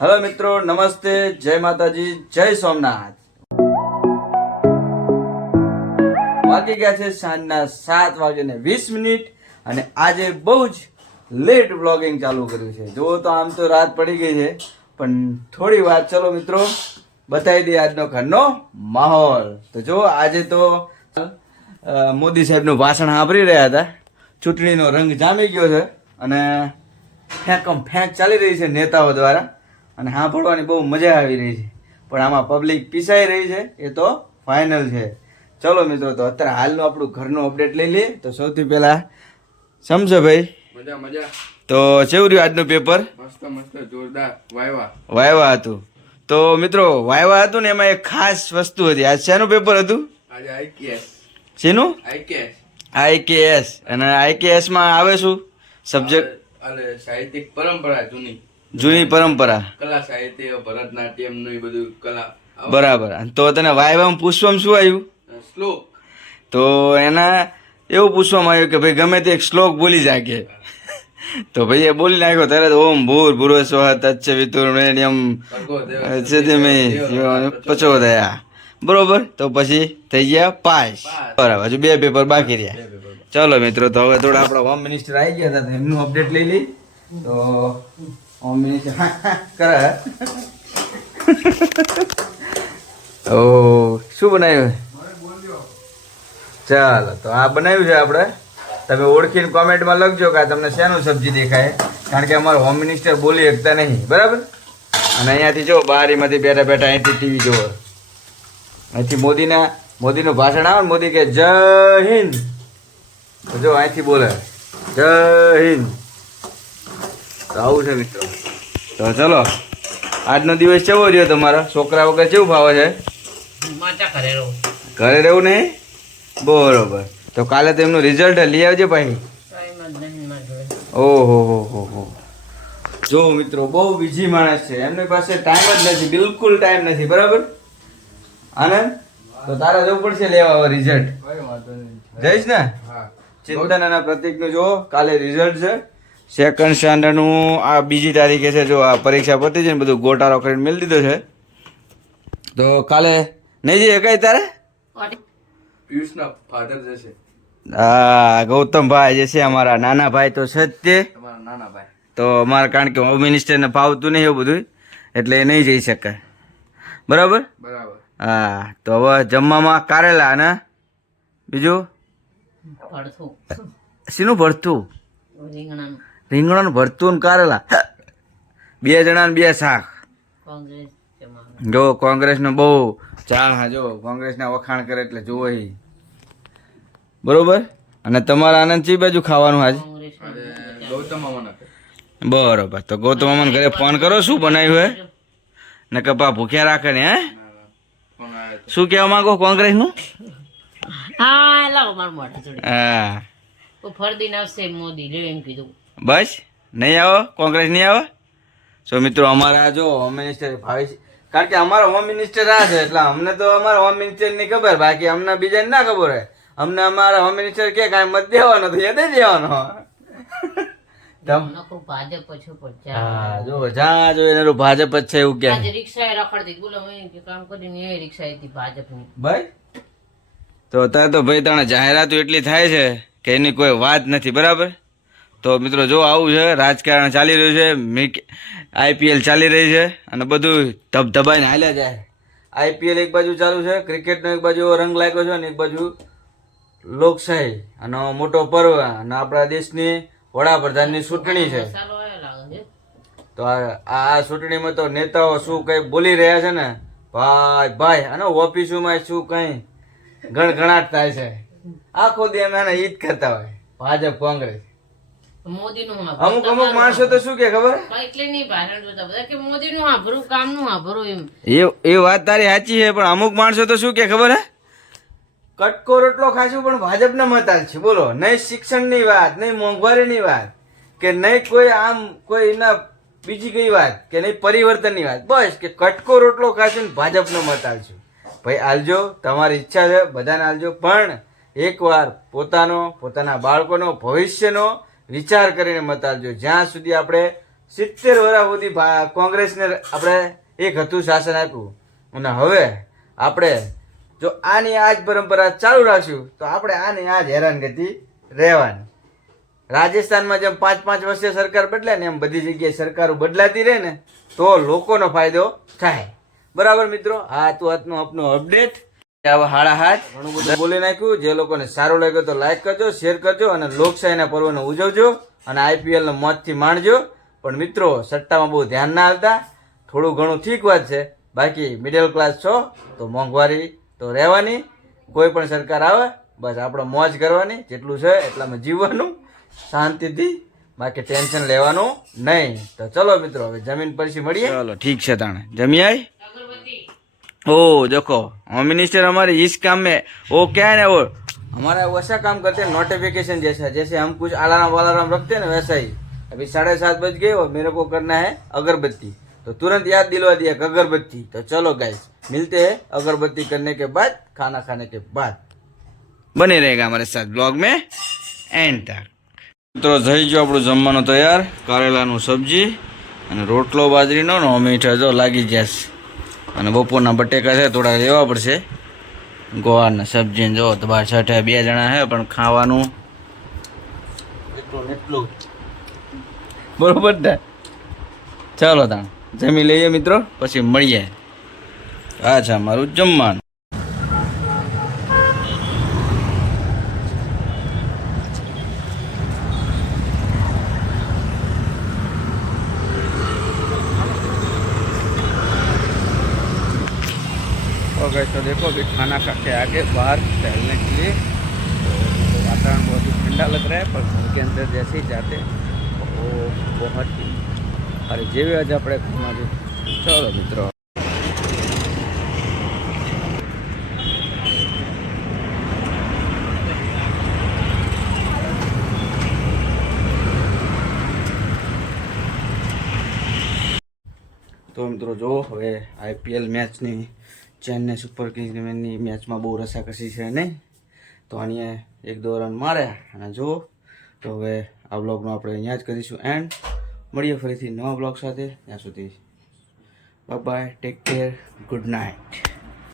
Hello મિત્રો, નમસ્તે, જય માતાજી, જય સોમનાથ. વાગી ગયા છે સાંજના સાત વાગ્યાને વીસ મિનિટ અને આજે બહુ જ લેટ વ્લોગિંગ ચાલુ કર્યું છે. જુઓ તો આમ તો રાત પડી ગઈ છે, પણ થોડી વાર ચલો મિત્રો, બતાવી દઈએ આજનો ઘરનો માહોલ. તો જો આજે તો મોદી સાહેબનું ભાષણ સાંભળી રહ્યા હતા. ચૂંટણીનો રંગ જામી ગયો છે અને ફેંકમ ફેંક ચાલી રહી છે નેતાઓ દ્વારા. અને સાંભળવાની બહુ મજા આવી રહી છે. પણ આમાં પબ્લિક પીસાઈ રહી છે એ તો ફાઇનલ છે. ચલો મિત્રો તો અત્યારે હાલનું આપણું ઘરનું અપડેટ લઈ લઈએ. તો સૌથી પહેલા સમજો ભાઈ. મજા મજા. તો કેવું રહ્યું આજનું પેપર મસ્ત મસ્ત જોરદાર. વાયવા. વાયવા હતું. તો મિત્રો વાયવા હતું ને એમાં એક ખાસ વસ્તુ હતી. આજ શેનું પેપર હતું? આજે આઈકેએસ શેનું? આઈકેએસ આઈકેએસ અને આઈકેએસમાં આવે શું? સબ્જેક્ટ અરે સાહિત્યિક પરંપરા જૂની. જૂની પરંપરા. કલા સાહિત્ય ભરતનાટ્યમનું બધું કલા. બરાબર. અને તો તને વાયવામાં પૂછવામાં શું આવ્યું? શ્લોક. તો એના એવું પૂછવામાં આવ્યું કે ભાઈ ગમે તે એક શ્લોક બોલી જાગે. તો ભાઈ એ બોલી નાખ્યો. તરત ઓમ ભૂર ભૂરો સ્વહ વિતુર્ણેન્યમ ભર્ગો દેવ સિદ્ધિમે બરોબર? તો પછી થઈ ગયા પાસ. બરાબર. હજુ બે પેપર બાકી રહ્યા. ચલો મિત્રો તો હવે થોડા આપણા હોમ મિનિસ્ટર આવી ગયા હતા એમનું અપડેટ લઈ લઈ. તો મિનિસ્ટર કરે. ઓ, શું બનાવ્યું? ચાલો, તો આ બનાવ્યું છે આપણે. તમે ઓળખીને કોમેન્ટમાં લખજો કે તમને શેનું સબ્જી દેખાય. કારણ કે અમારો હોમ મિનિસ્ટર બોલી શકતા નહીં. બરાબર? અને અહીંયાથી જો બારીમાંથી બેઠા બેઠા અહીંથી ટીવી જોવો અહીંથી મોદીના મોદીનું ભાષણ આવે ને મોદી કે જય હિન્દ. જો અહીંથી બોલે, જય હિન્દ. તો આવું છે મિત્રો. તો ચલો આજનો દિવસ કેવો રહ્યો તમારો? છોકરા વગર કેવું ભાવે છે? ઘરે રહેવું નહીં? બરોબર. તો કાલે તો એમનું રિઝલ્ટ લઈ આવજે ભાઈ. ઓહો હો હો હો. જો મિત્રો બહુ બીજી માણસ છે. એમની પાસે ટાઈમ જ નથી બિલકુલ ટાઈમ નથી બરાબર? આનંદ તો તારે જવું પડશે લેવા રિઝલ્ટ કઈ જઈશ ને? હા. ચિંતન અને પ્રતિકનું જો કાલે રિઝલ્ટ છે. સેકન્ડ સ્ટાન્ડર્ડનું આ બીજી તારીખે છે જો આ પરીક્ષા પતી છે ને બધું ગોટાળો કરીને મેળ દીધો છે. તો કાલે નહીં જઈએ કઈ તારે? પિયુષના ફાધર જશે હા ગૌતમભાઈ જે છે અમારા નાના ભાઈ તો છે જ તે. નાના ભાઈ. તો અમારે કારણ કે હોમ મિનિસ્ટરને ફાવતું નહીં એવું બધું એટલે એ નહીં જઈ શકે બરાબર? બરાબર. હા તો હવે જમવામાં કારેલા ને બીજું? શીનું ભરતું રીંગણાનું. રીંગણાનું ભરતું ને કારેલા. બે જણા બે શાક. કોંગ્રેસ નો જો કોંગ્રેસનો બહુ ચા જો કોંગ્રેસના વખાણ કરે એટલે જુઓ બરોબર? અને તમારા આનંદજી બાજુ ખાવાનું આજ. બરોબર. તો ગૌતમ મામાને ઘરે ફોન કરો શું બનાવ્યું હે? ને કપા ભૂખ્યા રાખે ને હે. શું કહેવા માંગો કોંગ્રેસનું? હા લાવો મારું મોઢું હા. ફરદીન આવશે મોદી લે એમ કીધું. બસ? નહીં આવો? કોંગ્રેસ નહીં આવે? સો મિત્રો અમારા જો હોમ મિનિસ્ટર ભાવી કારણ કે અમારો હોમ મિનિસ્ટર આ છે એટલે અમને તો અમારા હોમ મિનિસ્ટરની ખબર. બાકી અમને બીજાને ના ખબર હોય. અમને અમારા હોમ મિનિસ્ટર કે કાંઈ મત દેવાનો તો દઈ દેવાનો. ભાજપ જો જ્યાં ભાજપ જ છે એવું કે. રિક્ષા રખડતી. બોલો કામ કરીને એ રિક્ષા હતી ભાજપની. ભાઈ? તો અત્યારે તો ભાઈ તને જાહેરાતો એટલી થાય છે કે એની કોઈ વાત નથી બરાબર? તો મિત્રો જો આવું છે, રાજકારણ ચાલી રહ્યું છે આઈપીએલ ચાલી રહી છે અને બધું ધબધબાઈને હાલ્યા જાય. આઈપીએલ એક બાજુ ચાલુ છે, ક્રિકેટનો એક બાજુ રંગ લાગ્યો છે અને એક બાજુ લોકશાહી અને મોટો પર્વ અને આપણા દેશની વડાપ્રધાનની ચૂંટણી છે. તો આ ચૂંટણીમાં તો નેતાઓ શું કંઈ બોલી રહ્યા છે ને? ભાઈ ભાઈ, અને ઓફિસોમાં શું કંઈ ગણગણાટ થાય છે? આખો દી અમે ઈદ કરતા હોય, ભાજપ, કોંગ્રેસ. મોદીનું અમુક અમુક માણસો તો શું કે ખબર? એટલે નહીં ભાષણ જોતા બધા કે મોદીનું હા કામનું એમ. એ એ વાત તારી સાચી છે પણ અમુક માણસો તો શું કે ખબર હે? કટકો રોટલો ખાશું પણ ભાજપને મત છે. બોલો નહીં શિક્ષણની વાત નહીં મોંઘવારીની વાત કે નહીં કોઈ આમ કોઈ એના બીજી કઈ વાત કે નહીં પરિવર્તનની વાત. બસ કે કટકો રોટલો ખાશું ને ભાજપનો મત આલશું ભાઈ આલજો તમારી ઈચ્છા છે બધાને આલજો. પણ એકવાર પોતાનો પોતાના બાળકોનો ભવિષ્યનો વિચાર કરીને મત આપજો. જ્યાં સુધી આપણે સિત્તેર વર્ષ સુધી કોંગ્રેસને આપણે એક હતું શાસન આપ્યું. અને હવે આપણે જો આની આ જ પરંપરા ચાલુ રાખશું, તો આપણે આની આ જ હેરાનગતિ રહેવાની. રાજસ્થાનમાં જેમ પાંચ પાંચ વર્ષે સરકાર બદલાય ને એમ બધી જગ્યાએ સરકારો બદલાતી રહે ને, તો લોકોનો ફાયદો થાય. બરાબર મિત્રો? આ હતું આજનું આપનું અપડેટ હાડા હાથ. ઘણું બધું બોલી નાખ્યું. જે લોકોને સારું લાગ્યું તો લાઈક કરજો શેર કરજો અને લોકશાહીના પર્વને ઉજવજો અને આઈપીએલને મોતથી માણજો. પણ મિત્રો સટ્ટામાં બહુ ધ્યાન ના હાલતા થોડું ઘણું ઠીક વાત છે. બાકી મિડલ ક્લાસ છો તો મોંઘવારી તો રહેવાની. કોઈ પણ સરકાર આવે બસ આપણે મોજ કરવાની. જેટલું છે એટલામાં જીવવાનું. શાંતિથી. બાકી ટેન્શન લેવાનું નહીં. તો ચલો મિત્રો હવે જમીન પરથી મળીએ. ચલો ઠીક છે તાણે. જમી આઈ ओ देखो होम मिनिस्टर हमारे इस काम में वो क्या है ना वो हमारा वैसा काम करते हैं नोटिफिकेशन जैसा जैसे हम कुछ अलार्म वालाराम रखते हैं ना वैसा ही अभी साढ़े सात बज गए और मेरे को करना है अगरबत्ती तो तुरंत याद दिलवा दिया कि अगरबत्ती तो चलो गाइस मिलते हैं अगरबत्ती करने के बाद खाना खाने के बाद બને રહેગા અમારે સાથ બ્લોગ મેં એન્ડ તક મિત્રો થઈ ગયો આપણું જમવાનું તૈયાર કારેલાનું સબ્જી અને રોટલો બાજરીનો ને મીઠા જો લાગી જશે અને બપોરના બટેકા છે થોડા લેવા પડશે. ગોવારના સબ્જી જો તો બાર છઠે બે જણા છે પણ ખાવાનું. એટલું એટલું. બરોબર ને? ચાલો તાણ જમી લઈએ મિત્રો પછી મળીએ. અચ્છા છે અમારું જમવાનું. गए तो देखो अभी खाना खा के आगे बाहर टहलने के लिए तो वातावरण बहुत ही ठंडा लग रहा है पर घर के अंदर जैसे ही जाते वो बहुत ही अरे जेवे आज આપણે ઘરમાં જો ચલો મિત્રો તો મિત્રો જો હવે આઈપીએલ મેચની ચેન્નઈ સુપર કિંગ્સની મેચમાં બહુ રસાકસી છે નહીં. તો અહીંયા એક દો રન માર્યા અને જુઓ, તો હવે આ બ્લોગનો આપણે અહીંયા જ કરીશું એન્ડ. મળીએ ફરીથી નવા બ્લોગ સાથે. ત્યાં સુધી bye take care, good night.